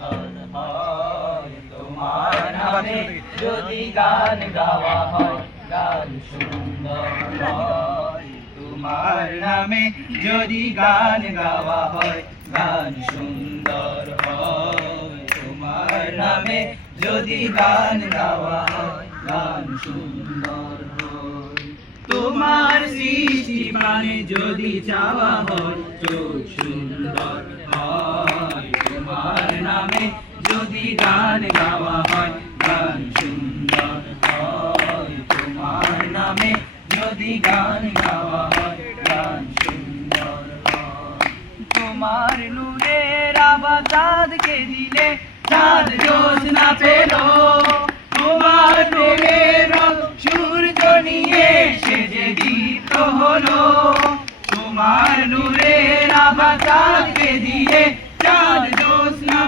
সুন্দর হয়। তোমার নামে যদি গান গাওয়া হয়, গান সুন্দর হয়। তোমার নামে যদি গান গাওয়া হয়, গান সুন্দর হয়। তোমার নামে যদি গান গাওয়া হয়, গান সুন্দর হয়। তোমার সৃষ্টি প্রাণে যদি চাওয়া হয়, চোখ সুন্দর হয়। তোমার নামে যদি গান গাওয়া হয়, গান সুন্দর হয়। তোমার নামে যদি গান গাওয়া হয়, গান সুন্দর হয়। তোমার নূরের আভা চাঁদকে দিলে, চাঁদ জ্যোৎস্না পেল। তোমার প্রেমের রং সূর্য নিয়ে সেজে দীপ্ত হলো। তোমার নূরের আভা চাঁদকে দিয়ে, চাঁদ জ্যোৎস্না